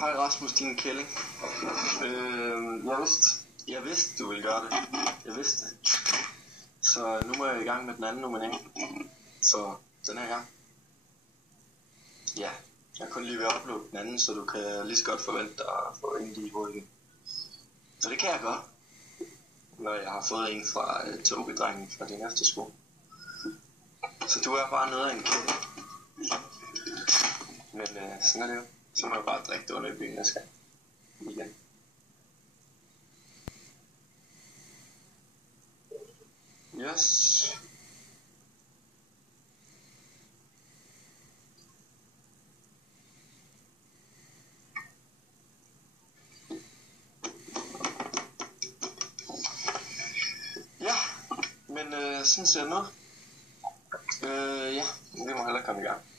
Hej Rasmus, din kælling. Jeg vidste, du ville gøre det. Jeg vidste det. Så nu må jeg i gang med den anden nominering. Så den her gang. Ja, jeg er kun lige ved at uploade den anden, så du kan lige så godt forvente dig at få en i hovedet. Så det kan jeg godt, når jeg har fået en fra Tobi-drengen fra din efterskole. Så du er bare noget af en kælling. Men sådan er det jo. Så må jeg bare drikke det under i byen, jeg skal. Igen. Yes. Ja, men sådan ser det ud. Ja, vi må hellere komme i gang.